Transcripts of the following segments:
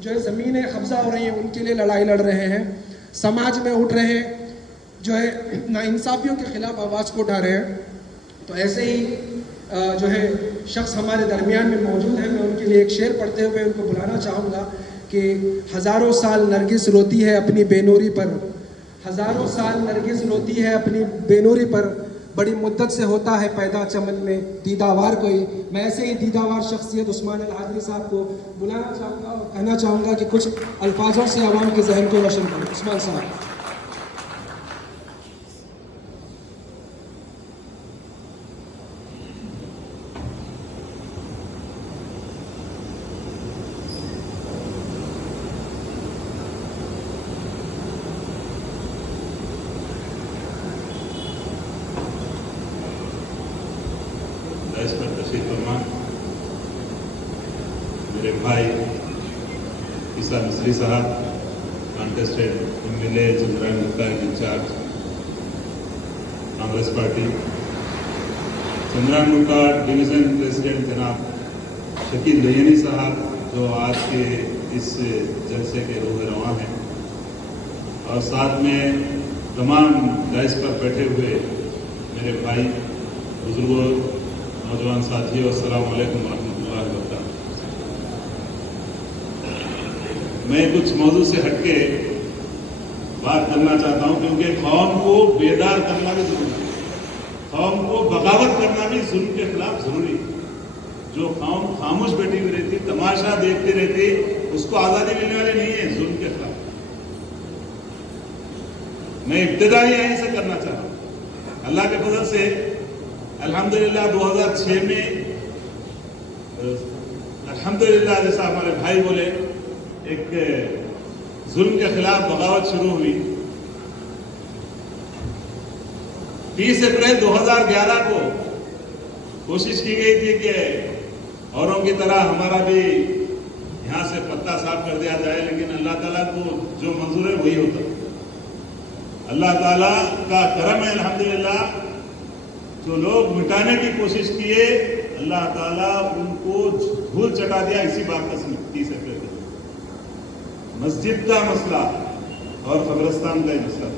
جو ہے زمینیں قبضہ ہو رہی ہیں ان کے لیے لڑائی لڑ رہے ہیں، سماج میں اٹھ رہے ہیں، جو ہے ناانصافیوں کے خلاف آواز کو اٹھا رہے ہیں۔ تو ایسے ہی جو ہے شخص ہمارے درمیان میں موجود ہے، میں ان کے لیے ایک شعر پڑھتے ہوئے ان کو بلانا چاہوں گا کہ ہزاروں سال نرگس روتی ہے اپنی بے نوری پر، ہزاروں سال نرگس روتی ہے اپنی بے نوری پر، بڑی مدت سے ہوتا ہے پیدا چمن میں دیداوار کوئی۔ میں ایسے ہی دیداوار شخصیت عثمان الحاضری صاحب کو بلانا چاہوں گا اور کہنا چاہوں گا کہ کچھ الفاظوں سے عوام کے ذہن کو روشن کریں۔ عثمان صاحب۔ اس پر تشریف فرما میرے بھائی عیسیٰ مصری صاحب، contested MLA Chandrayan Gupta incharge Congress party, Chandrayan Gupta division president جناب شکیل دیانی صاحب جو آج کے اس جلسے کے روح رواں ہیں، اور ساتھ میں تمام دائز پر بیٹھے ہوئے میرے بھائی بزرگوں، نوجوان ساتھیوں، السلام علیکم ورحمۃ اللہ وبرکاتہ۔ میں کچھ موضوع سے ہٹ کے بات کرنا چاہتا ہوں، کیونکہ قوم کو بیدار کرنا بھی ضروری ہے، قوم کو بغاوت کرنا بھی ظلم کے خلاف ضروری ہے۔ جو قوم خاموش بیٹھی ہوئی رہتی، تماشا دیکھتی رہتی، اس کو آزادی ملنے والی نہیں ہے ظلم کے خلاف۔ میں ابتدا ہی یہیں سے کرنا چاہ رہا ہوں۔ اللہ کے فضل سے الحمدللہ 2006 میں الحمدللہ جیسا ہمارے بھائی بولے ایک ظلم کے خلاف بغاوت شروع ہوئی۔ 30 اپریل 2011 کو کوشش کی گئی تھی کہ اوروں کی طرح ہمارا بھی یہاں سے پتہ صاف کر دیا جائے، لیکن اللہ تعالیٰ کو جو منظور ہے وہی ہوتا ہے۔ اللہ تعالیٰ کا کرم ہے الحمدللہ، جو لوگ مٹانے کی کوشش کیے اللہ تعالیٰ ان کو دھول چٹا دیا۔ اسی بات کا 30 اپریل مسجد کا مسئلہ اور قبرستان کا مسئلہ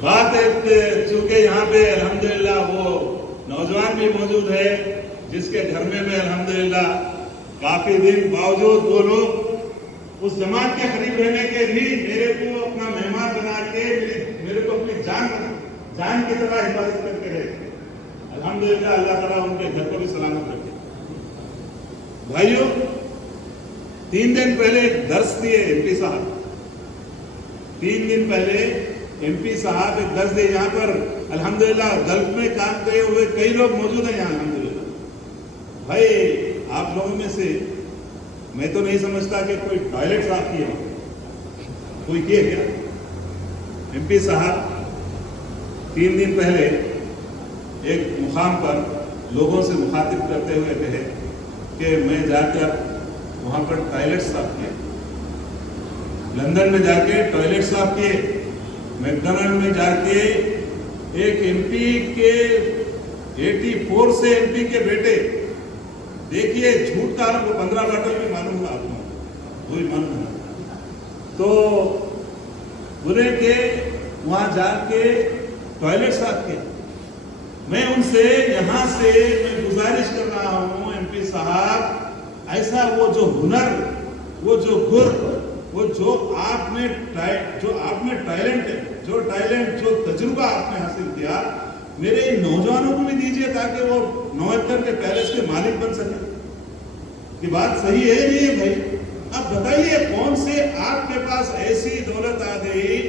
بات ہے، چونکہ یہاں پہ الحمدللہ وہ نوجوان بھی موجود ہے جس کے گھر میں الحمدللہ کافی دن باوجود وہ لوگ اس جماعت کے قریب رہنے کے بھی میرے کو اپنا مہمان بنا کے میرے کو اپنی جان کی طرح حفاظت کر کے رہے۔ الحمدللہ اللہ تعالیٰ ان کے گھر کو بھی سلامت رکھے۔ بھائیوں، 3 دن پہلے ایک درس دیے MP صاحب، 3 دن پہلے MP صاحب ایک درس دیے یہاں پر۔ الحمدللہ گلف میں کام کرے ہوئے کئی لوگ موجود ہیں یہاں الحمدللہ۔ بھائی آپ لوگوں میں سے میں تو نہیں سمجھتا کہ کوئی ٹوائلٹ صاف کیا، کوئی کیا کیا؟ MP صاحب 3 دن پہلے ایک مقام پر لوگوں سے مخاطب کرتے ہوئے کہے کہ میں جا کر وہاں پر ٹوائلٹ صاف کیے، لندن میں جا کے ٹوائلٹ صاف کیے، میکڈونلڈ میں جا کے ایک MP کے 84 سے MP کے بیٹے، دیکھیے جھوٹ کا کو 15 باٹل بھی معلوم ہوگا آپ کو، وہی معلوم ہے تو بولے کہ وہاں جا کے ٹوائلٹ صاف کیا۔ میں ان سے یہاں سے میں گزارش کر رہا ہوں MP صاحب، ایسا وہ جو ہنر، وہ جو گر، وہ جو آپ میں ٹیلنٹ ہے، جو تجربہ آپ نے حاصل کیا، میرے نوجوانوں کو بھی دیجیے تاکہ وہ 79 کے پیلس کے مالک بن سکے۔ یہ بات صحیح ہے نہیں ہے بھائی؟ اب بتائیے کون سے آپ کے پاس ایسی دولت آ گئی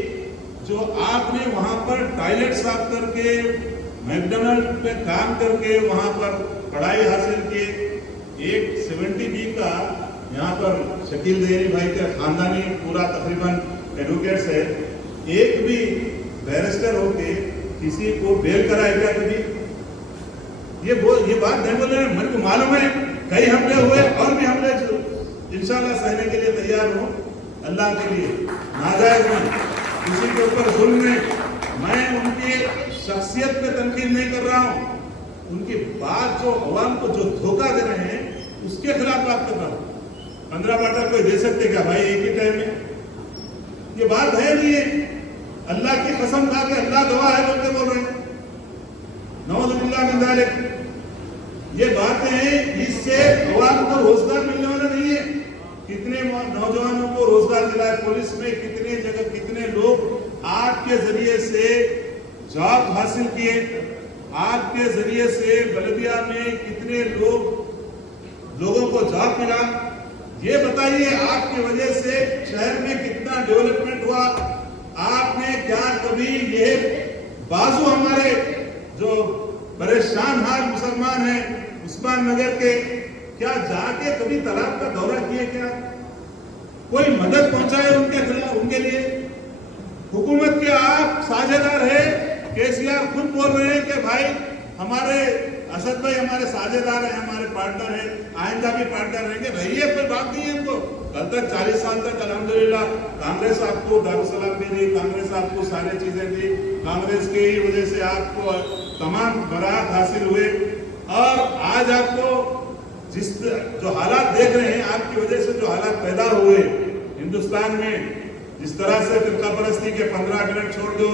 جو آپ نے وہاں پر ٹوائلٹ صاف کر کے، میکڈونلڈ میں کام کر کے وہاں پر پڑھائی حاصل کی۔ ایک 70B کا یہاں پر شکیل دیانی بھائی کا خاندانی پورا تقریباً ایڈوکیٹس ہے، ایک بھی بیرسٹر ہو کے کسی کو بیل کرائے گا کبھی؟ یہ بات نہیں بول رہے ہیں، میرے کو معلوم ہے کئی حملے ہوئے اور بھی حملے انشاءاللہ سہنے کے لیے تیار ہوں، اللہ کے لیے ناجائز نہیں، کسی کے اوپر ظلم نہیں۔ میں ان کی شخصیت پہ تنقید نہیں کر رہا ہوں، ان کی بات جو عوام کو جو دھوکہ دے رہے ہیں اس کے خلاف بات کر رہا ہوں۔ 15 बॉटल कोई दे सकते क्या भाई एक ही टाइम में? ये बात है नहीं है। अल्लाह की कसम खा के अल्लाह गवाह है बोल के बोल रहे हैं, नऊजुबिल्लाह मिन ज़ालिक। ये बातें हैं, इससे अवाम को रोजगार मिलने वाला नहीं है। कितने नौजवानों को रोजगार मिला है पुलिस में, कितने जगह कितने लोग आपके जरिए से जॉब हासिल किए, आपके जरिए से बलदिया में कितने लोगों को जॉब मिला। ये बताइए आपकी वजह से शहर में कितना डेवलपमेंट हुआ। आपने क्या कभी ये बाजू हमारे जो परेशान हाल मुसलमान हैं उस्मान नगर के, क्या जाके कभी तालाब का दौरा किए? क्या कोई मदद पहुंचाए उनके लिए? हुकूमत के आप साझेदार है। केसीआर खुद बोल रहे हैं कि भाई हमारे असद भाई हमारे साझेदार हैं, हमारे पार्टनर हैं, आइंदा भी पार्टनर रहेंगे। रहिए, कोई बात नहीं है इनको। कल तक 40 साल तक अल्हम्दुलिल्लाह कांग्रेस आपको दारुसलाम भी दी, कांग्रेस आपको सारी चीजें दी, कांग्रेस की ही वजह से आपको तमाम बरात हासिल हुए। और आज आपको जो हालात देख रहे हैं, आपकी वजह से जो हालात पैदा हुए हिंदुस्तान में, जिस तरह से फिरका परस्ती के 15 मिनट छोड़ दो,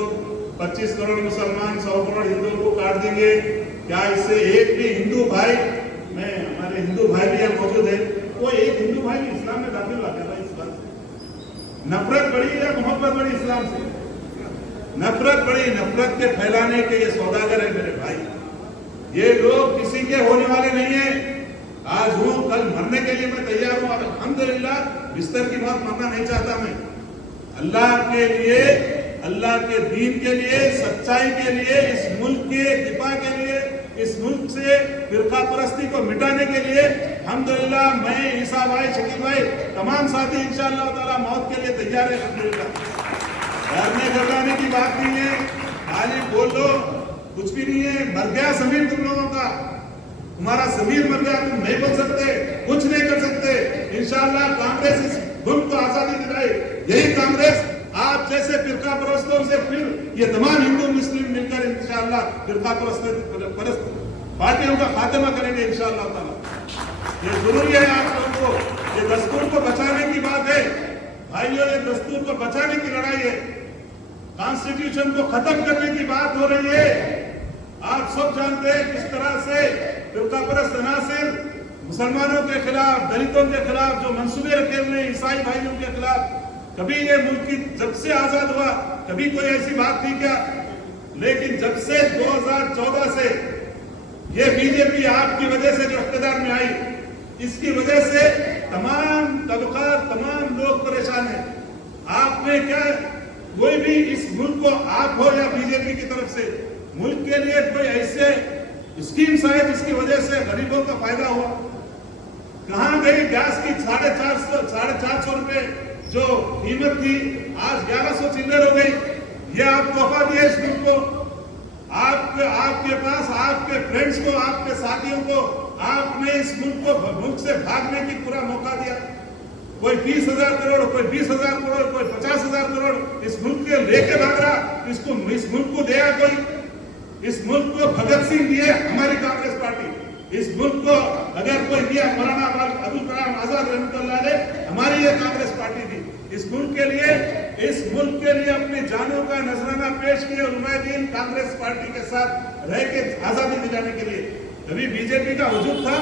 25 करोड़ मुसलमान 100 करोड़ हिंदुओं को काट देंगे। क्या इससे एक भी हिंदू भाई, मैं हमारे हिंदू भाई भी यहाँ मौजूद है, कोई एक हिंदू भाई भी इस्लाम में दाखिल हुआ क्या? इस बात से नफरत बढ़ी या मोहब्बत बढ़ी? इस्लाम से नफरत बढ़ी। नफरत के फैलाने के ये सौदागर है मेरे भाई। ये लोग किसी के होने वाले नहीं है। आज हूं, कल मरने के लिए मैं तैयार हूं। अल्हम्दुलिल्लाह बिस्तर की मौत मरना नहीं चाहता मैं। अल्लाह के लिए, अल्लाह के दीन के लिए, सच्चाई के लिए, इस मुल्क के दिफा के लिए, इस मुल्क से फिरका परस्ती को मिटाने के लिए अल्हम्दुलिल्लाह मैं, ईसा भाई, शकील भाई, तमाम साथी इंशाअल्लाह ताला मौत के लिए तैयार है। अल्हम्दुलिल्लाह डरने घबराने की बात नहीं है। खाली बोल दो, कुछ भी नहीं है। मर गया जमीर तुम लोगों का, तुम्हारा जमीर मर गया, तुम नहीं बोल सकते, कुछ नहीं कर सकते। इंशाअल्लाह कांग्रेस इस मुल्क को आजादी दिलाए। यही कांग्रेस आप जैसे फिरका परस्तों से फिर ये तमाम हिंदू मुस्लिम मिलकर इंशाअल्लाह फिरका परस्त पार्टियों का खात्मा करेंगे इंशाअल्लाह ताला। ये जरूरी है आप लोगों को। ये दस्तूर को बचाने की बात है भाइयों, ये दस्तूर को बचाने की लड़ाई है। कॉन्स्टिट्यूशन को खत्म करने की बात हो रही है। आप सब जानते हैं किस तरह से फिरका परस्त अनासिर मुसलमानों के खिलाफ, दलितों के खिलाफ जो मंसूबे रखे हुए हैं, ईसाई भाइयों के खिलाफ। कभी ये मुल्क की जब से आजाद हुआ कभी कोई ऐसी बात थी क्या? लेकिन जब से 2014 से ये बीजेपी आपकी वजह से जो इख्तियार में आई, इसकी वजह से तमाम तबकात, तमाम लोग परेशान हैं। आपने क्या कोई भी इस मुल्क को, आप हो या बीजेपी की तरफ से, मुल्क के लिए कोई ऐसे स्कीम्स आए जिसकी वजह से गरीबों का फायदा हुआ? कहां गई गैस की 450 रुपए जो कीमत थी, आज 1100 चिल्लर हो गई। ये आप तोहफा दिए इस मुल्क को, आपके पास, आपके फ्रेंड्स को, आपके साथियों को आपने इस मुल्क से भागने की पूरा मौका दिया। कोई 30,000 करोड़, कोई 20,000 करोड़, कोई 50,000 करोड़ इस मुल्क के लेके भाग रहा। इस मुल्क को दिया कोई? इस मुल्क को भगत सिंह दिए हमारी कांग्रेस पार्टी। इस मुल्क को अगर कोई दिया मौलाना अबुल कलाम आजाद रहमतुल्लाह अलैह, हमारी ये कांग्रेस पार्टी थी। इस मुल्क के लिए अपनी जानों का नजराना पेश किए उलमाए-ए-दीन कांग्रेस पार्टी के साथ रह के आजादी दिलाने के लिए। कभी बीजेपी का वजूद था?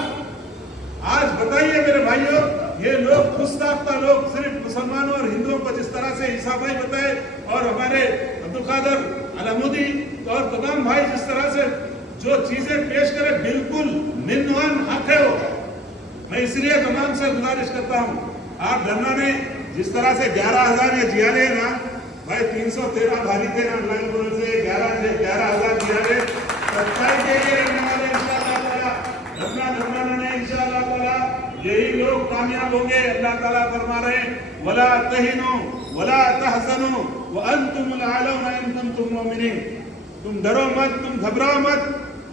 आज बताइए मेरे भाइयों, ये लोग खुशसाख्ता लोग सिर्फ मुसलमानों और हिंदुओं को जिस तरह से ईसा भाई बताए और हमारे अब्दुल कादर अलामुद्दीन और तमाम भाई जिस तरह से जो चीजें पेश करे, बिल्कुल निन्वान हक है वो। मैं इसलिए तमाम से गुजारिश करता हूं, आप डरना नहीं। जिस तरह से 11,000 ये जियाले ना भाई, 313 भारी थे ना अल्लाह से, 11,000 जियाले सच्चाई के लिए रहने वाले इंशाअल्लाह ताला। डरना नहीं इंशाअल्लाह ताला, यही लोग कामयाब होंगे। अल्लाह ताला फरमा रहे हैं, वला तहिनु वला तहज़नु व अंतुमुल आलौना इन कुंतुम मुमिनीन। तुम डरो मत, तुम घबराओ मत,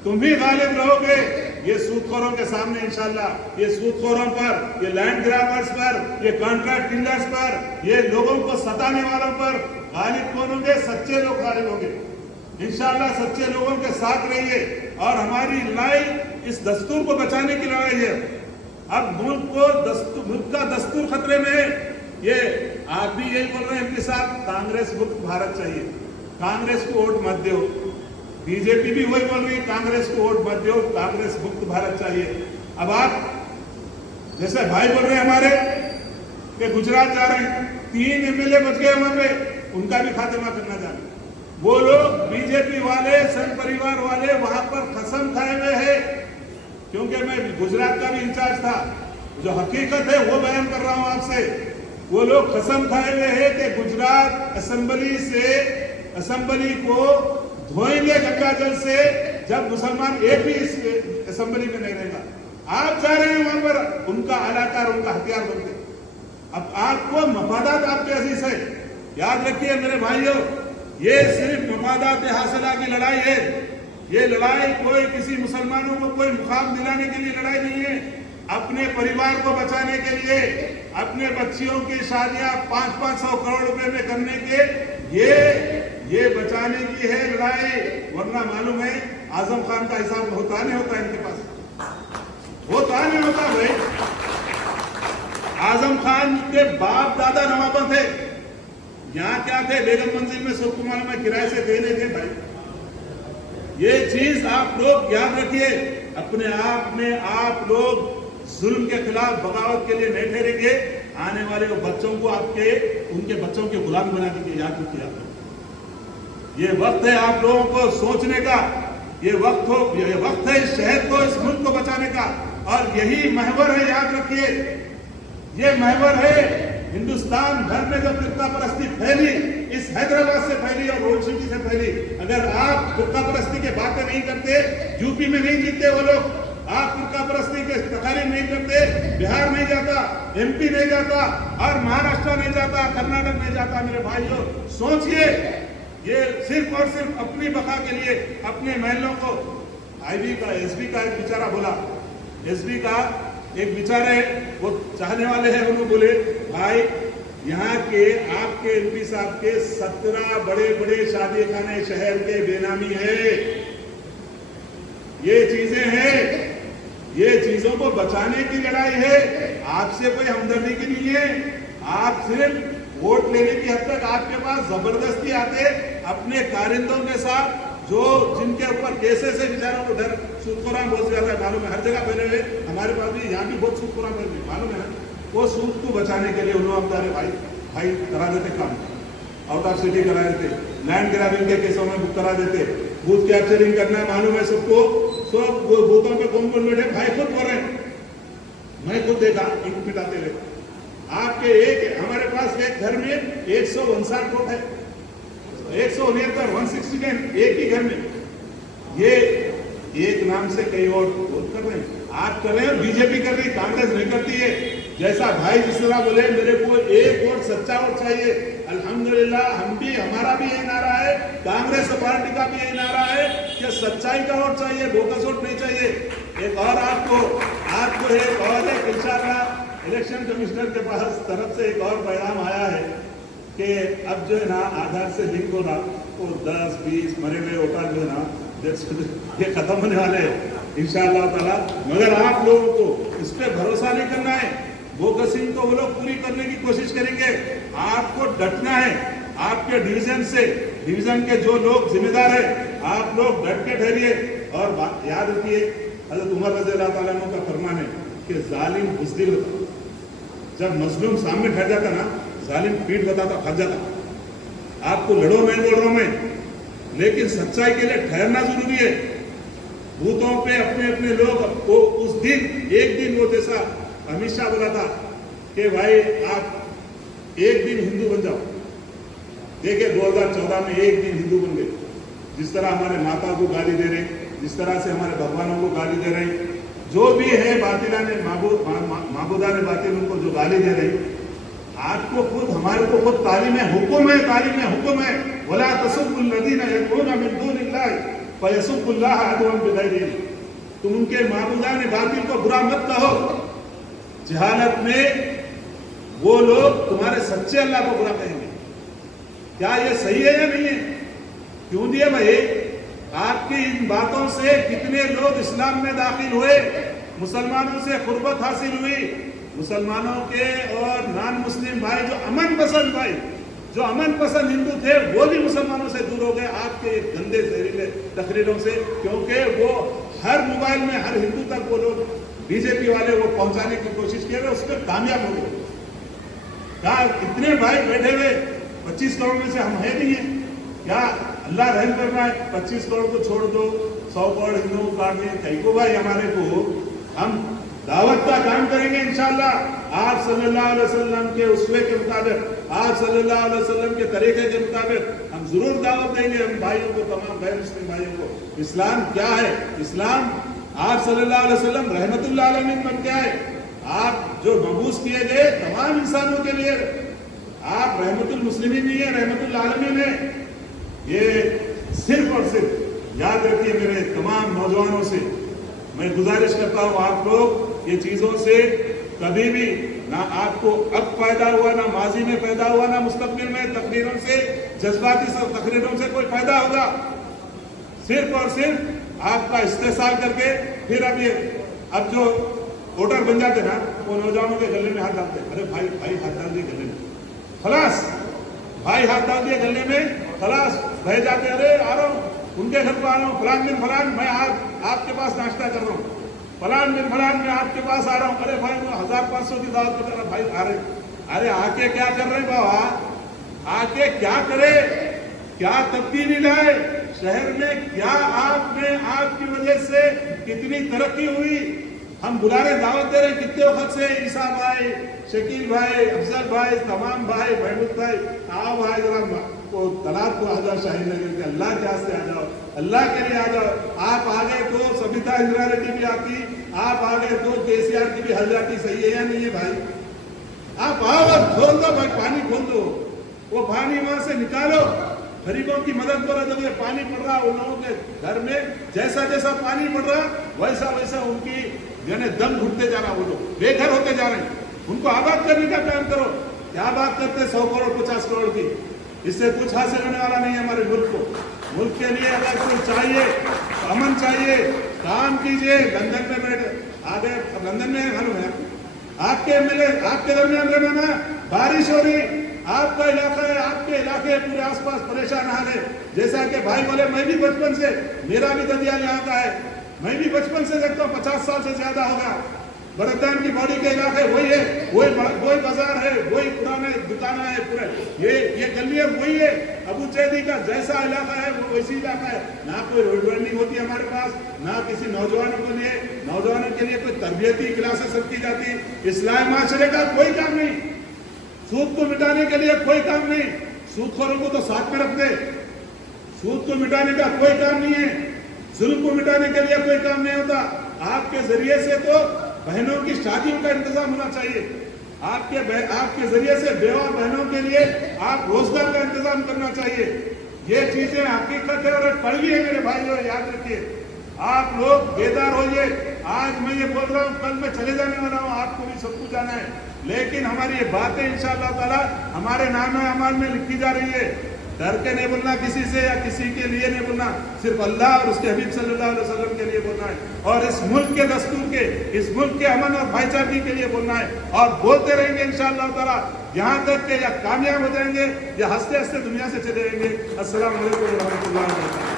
तुम भी गालिब रहोगे ये सूदखोरों के सामने इंशाअल्लाह। ये सूदखोरों पर, ये लैंड ग्रैबर्स पर, ये कॉन्ट्रैक्ट किलर्स पर, ये लोगों को सताने वालों पर गालिब कौन होंगे? सच्चे लोग गालिब होंगे इंशाअल्लाह। सच्चे लोगों के साथ रहिए और हमारी लड़ाई इस दस्तूर को बचाने की लड़ाई है। अब मुल्क का दस्तूर ये आप भी यही बोल रहे हैं इनके साथ, कांग्रेस मुक्त भारत चाहिए, कांग्रेस को वोट मत दो। बीजेपी भी वही बोल रही है, कांग्रेस को वोट मत दो, कांग्रेस मुक्त भारत चाहिए। अब आप जैसे भाई बोल रहे हैं हमारे कि गुजरात जा रहे हैं, 3 एमएलए बच गए वहां पे, उनका भी खात्मा करना चाहते। वो लोग बीजेपी वाले, संघ परिवार वाले वहां पर कसम खाए हुए हैं, क्योंकि मैं गुजरात का भी इंचार्ज था, जो हकीकत है वो बयान कर रहा हूं आपसे। वो लोग कसम खाए हुए हैं कि गुजरात असेंबली को धोएंगे गंगा जल से, जब मुसलमान एक भी इस असेंबली में नहीं रहेगा। आप जा रहे हैं वहां पर उनका आलाकार, उनका हथियार बनते। अब आपको मफादात आपके अजीज है, याद रखिए मेरे भाइयों, ये सिर्फ मफादात हासिला की लड़ाई है। ये लड़ाई कोई किसी मुसलमानों को कोई मुकाम दिलाने के लिए लड़ाई नहीं है, अपने परिवार को बचाने के लिए, अपने बच्चियों की शादियां 500-500 करोड़ रुपए में करने के ये बचाने की है लड़ाई। वरना मालूम है आजम खान का हिसाब होता नहीं होता इनके पास, होता नहीं होता भाई। आजम खान के बाप दादा नवाबा थे, यहाँ क्या थे, बेगम मंजिल में सुकुमार में किराए से देने थे भाई। ये चीज आप लोग याद रखिए, अपने आप में आप लोग जुल्म के खिलाफ बगावत के लिए नहीं ठहरेंगे, आने वाले बच्चों को उनके बच्चों के गुलाम बना दीजिए। याद रखिए आप लोग, ये वक्त है आप लोगों को सोचने का, ये वक्त है इस शहर को, इस मुल्क को बचाने का, और यही महवर है। याद रखिए, ये महवर है। हिंदुस्तान भर में जब फिरका परस्ती फैली, इस हैदराबाद से फैली और रोड सिटी से फैली। अगर आप फिरका परस्ती की बातें नहीं करते, यूपी में नहीं जीतते वो लोग, आप फिरका परस्ती के तकारीर नहीं करते, बिहार नहीं जाता, एमपी नहीं जाता, और महाराष्ट्र नहीं जाता, कर्नाटक नहीं जाता। मेरे भाइयों सोचिए, ये सिर्फ और सिर्फ अपनी बका के लिए, अपने महलों को। आईबी का, एसबी का एक बेचारा बोला, एसबी का एक बेचारे वो चाहने वाले हैं, उन्होंने बोले भाई यहाँ के आपके एमपी साहब के 17 बड़े बड़े शादी खाने शहर के बेनामी है। ये चीजें हैं, ये चीजों को बचाने की लड़ाई है, आपसे कोई हमदर्दी की नहीं है। आप सिर्फ वोट लेने की हद तक आपके पास जबरदस्ती आते, अपने कारिंदों के साथ, जो जिनके ऊपर केसेस है बेचारों को डर, सूदखोराम बहुत ज्यादा है, मालूम है, हर जगह फैले हुए, हमारे पास भी यहाँ भी बहुत सूदखोराम फैले, मालूम है ना। वो सूद को बचाने के लिए उन्होंने भाई करा देते काम, आउट ऑफ सिटी करा देते, लैंड ग्रैबिंग के केसों में बुक करा देते, बूथ कैप्चरिंग करना मालूम है सबको। सब बूथों पे कौन कौन बैठे, भाई खुद बोल रहे हैं, मैं खुद देखा इंक पिटाते हुए। आपके हमारे पास एक घर में 159 वोट है, 169 169 एक ही घर में। ये एक नाम से कई और वोट कर रहे हैं, आप कर रहे हैं, बीजेपी कर रही, कांग्रेस नहीं करती है। जैसा भाई जिस तरह बोले मेरे को एक वोट, सच्चा वोट चाहिए, अल्हम्दुलिल्लाह हमारा भी यही नारा है, कांग्रेस पार्टी का भी यही नारा है कि सच्चाई का वोट चाहिए, बोगस वोट नहीं चाहिए। एक और आपको एक और इंशाअल्लाह इलेक्शन कमिश्नर के पास तरफ से एक और पैगाम आया है कि अब जो है ना आधार से लिंक होना, वो 10-20 मरे हुए वोटर जो है ना ये खत्म होने वाले हैं इंशाअल्लाह ताला। मगर आप लोगों को इस पे भरोसा नहीं करना है, बोगसिंग को वो लोग पूरी करने की कोशिश करेंगे। आपको डटना है, आपके डिवीजन के जो लोग जिम्मेदार है, आप लोग डट के ठहरिए। और याद रखिए, हज़रत उमर रज़ियल्लाहु ताला अन्हु का फरमान है कि जालिम बुज़दिल होता, जब मजलूम सामने ठहर जाता ना, जालिम पीठ बताता, फंस जाता। आपको लड़ो मैं बोल रहा हूं मैं, लेकिन सच्चाई के लिए ठहरना जरूरी है। बूथों पे अपने अपने लोग को उस दिन एक दिन वो जैसा अमित शाह बोला था कि भाई आप एक दिन हिंदू बन जाओ। देखिए 2014 में एक दिन हिंदू बन गए, जिस तरह हमारे माता को गाली दे रहे, जिस तरह से हमारे भगवानों को गाली दे रहे, जो भी है बातिला ने माबूदा ने बातिल उनको जो गाली दे रही, आपको खुद हमारे को खुद तालीम हुक्म है वला तसुब्बुल्लज़ीना यदऊना मिन दूनिल्लाह फयसुब्बुल्लाह अदवन बिगैरि इल्म। तुम उनके माबूदा ने बातिल को बुरा मत कहो, जहालत में वो लोग तुम्हारे सच्चे अल्लाह को बुरा कहेंगे। क्या ये सही है या नहीं है? क्यों दिए भाई? आपकी इन बातों से कितने लोग इस्लाम में दाखिल हुए, मुसलमानों से कुर्बत हासिल हुई, मुसलमानों के और नॉन मुस्लिम भाई जो अमन पसंद भाई, जो अमन पसंद हिंदू थे, वो भी मुसलमानों से दूर हो गए आपके ये गंदे जहरीले तकरीरों से, क्योंकि वो हर मोबाइल में हर हिंदू तक वो लोग बीजेपी वाले वो पहुंचाने की कोशिश किए, उसमें कामयाब हो गए। क्या इतने भाई बैठे हुए 25 करोड़ में से हम है नहीं है क्या? अल्लाह रहम कर रहा है, 25 करोड़ को छोड़ दो, 100 करोड़ हिंदुओं को काट दिए, कहीं को भाई हमारे को हम दावत का काम करेंगे इंशाअल्लाह। आप सल्लल्लाहु अलैहि वसल्लम के उस्वे के मुताबिक, आप सल्लल्लाहु अलैहि वसल्लम के तरीके के मुताबिक हम जरूर दावत देंगे हम भाइयों को, तमाम गैर मुस्लिम भाइयों को। इस्लाम क्या है? इस्लाम आप सल्लल्लाहु अलैहि वसल्लम रहमतुल्लिल आलमीन बन के आए, आप जो मबूस किए गए तमाम इंसानों के लिए, आप रहमतुल मुस्लिमीन नहीं है, रहमतुल आलमीन है। ये सिर्फ और सिर्फ याद रखिए, मेरे तमाम नौजवानों से मैं गुजारिश करता हूँ, आप लोग ये चीजों से कभी भी ना आपको अब फायदा हुआ, ना माजी में पैदा हुआ, ना मुस्तकबिल में तकरीरों से, जज्बाती सब तकरीरों से कोई फायदा होगा। सिर्फ और सिर्फ आपका इस्तेसाल करके फिर अब जो वोटर बन जाते ना, वो नौजवानों के गले में हाथ डालते, अरे भाई भाई हाथ डाल दिए गले में, खलास भाई हाथ डाल दिए गले में, खलास बह जाते, अरे आ रहा हूँ उनके घर पर आ रहा हूँ, फलान दिन फलान मैं आज आपके पास नाश्ता कर रहा हूँ, फलान दिन फलान मैं आपके पास आ रहा हूँ, अरे भाई वो 1500 की दावत कर रहा भाई आ रहे, अरे आके क्या कर रहे बाबा, आके क्या करे, क्या तब्दीली लाए शहर में, क्या आपने आपकी वजह से कितनी तरक्की हुई। हम बुला रहे, दावत दे रहे कितने वक्त से, ईसा भाई, शकील भाई, अफजल भाई, तमाम भाई, महमूद भाई, आओ भाई जरा वो तलाक को आ जाओ, शाही नगर के अल्लाह के वास्ते आ जाओ, अल्लाह के लिए आ जाओ। आप आ गए तो सबिता इंदिरा रेड्डी भी आती, आप आ गए तो केसीआर की भी हल जाती, सही है या नहीं है भाई? आप आओ और खोल दो भाई, पानी खोल दो, वो पानी वहां से निकालो, गरीबों की मदद करो। जब ये पानी पड़ रहा उन लोगों के घर में, जैसा जैसा पानी पड़ रहा वैसा वैसा उनकी यानी दम घुटते जा रहा, वो लोग बेघर होते जा रहे हैं, उनको आबाद करने का काम करो। क्या बात करते 100 करोड़ 50 करोड़ की, इससे कुछ हासिल होने वाला नहीं है हमारे मुल्क को। मुल्क के लिए अगर कुछ चाहिए, अमन चाहिए, काम कीजिए। लंदन में बैठे आ गए, लंदन में मालूम है आपके एमएलए, आपके दरमियान में बारिश हो रही, आपका इलाका है, आपके इलाके पूरे आसपास परेशान हाल है। जैसा कि भाई बोले, मैं भी बचपन से, मेरा भी ददियाल यहाँ का है, मैं भी बचपन से देखता हूँ, 50 साल से ज्यादा होगा। बरदान की बॉडी के इलाके वही है, वही बाजार है, वही पुराने दुकाना है, पूरे ये गली वही है। अबू चैदी का जैसा इलाका है वो वैसी इलाका है। ना कोई रोड रनिंग होती है हमारे पास, ना किसी नौजवानों के लिए कोई तरबियती क्लासेस रखी जाती। इस्लाम माशरे का कोई काम नहीं, सूद को मिटाने के लिए कोई काम नहीं। सूदखोरों को तो साथ में रख दे, सूद को मिटाने का कोई काम नहीं है, जुल्म को मिटाने के लिए कोई काम नहीं होता। आपके जरिए से तो बहनों की शादियों का इंतजाम होना चाहिए, आपके जरिए से बेवा बहनों के लिए आप रोजगार का इंतजाम करना चाहिए। ये चीजें हकीकत है और कड़वी है मेरे भाइयों, याद रखिए। आप लोग बेदार होइए। आज मैं ये बोल रहा हूँ, कल मैं चले जाने वाला हूँ, आपको भी सब कुछ जाना है, लेकिन हमारी ये बातें इंशाअल्लाह ताला हमारे नाम अमाल में लिखी जा रही है। डर के नहीं बोलना किसी से या किसी के लिए नहीं बोलना, सिर्फ अल्लाह और उसके हबीब सल्लल्लाहु अलैहि वसल्लम के लिए बोलना है और इस मुल्क के दस्तूर के, इस मुल्क के अमन और भाईचारगी के लिए बोलना है और बोलते रहेंगे इंशाअल्लाह ताला, यहाँ तक के या कामयाब हो जाएंगे या हंसते हंसते दुनिया से चले जाएंगे। अस्सलाम वालेकुम व रहमतुल्लाहि व बरकातहू।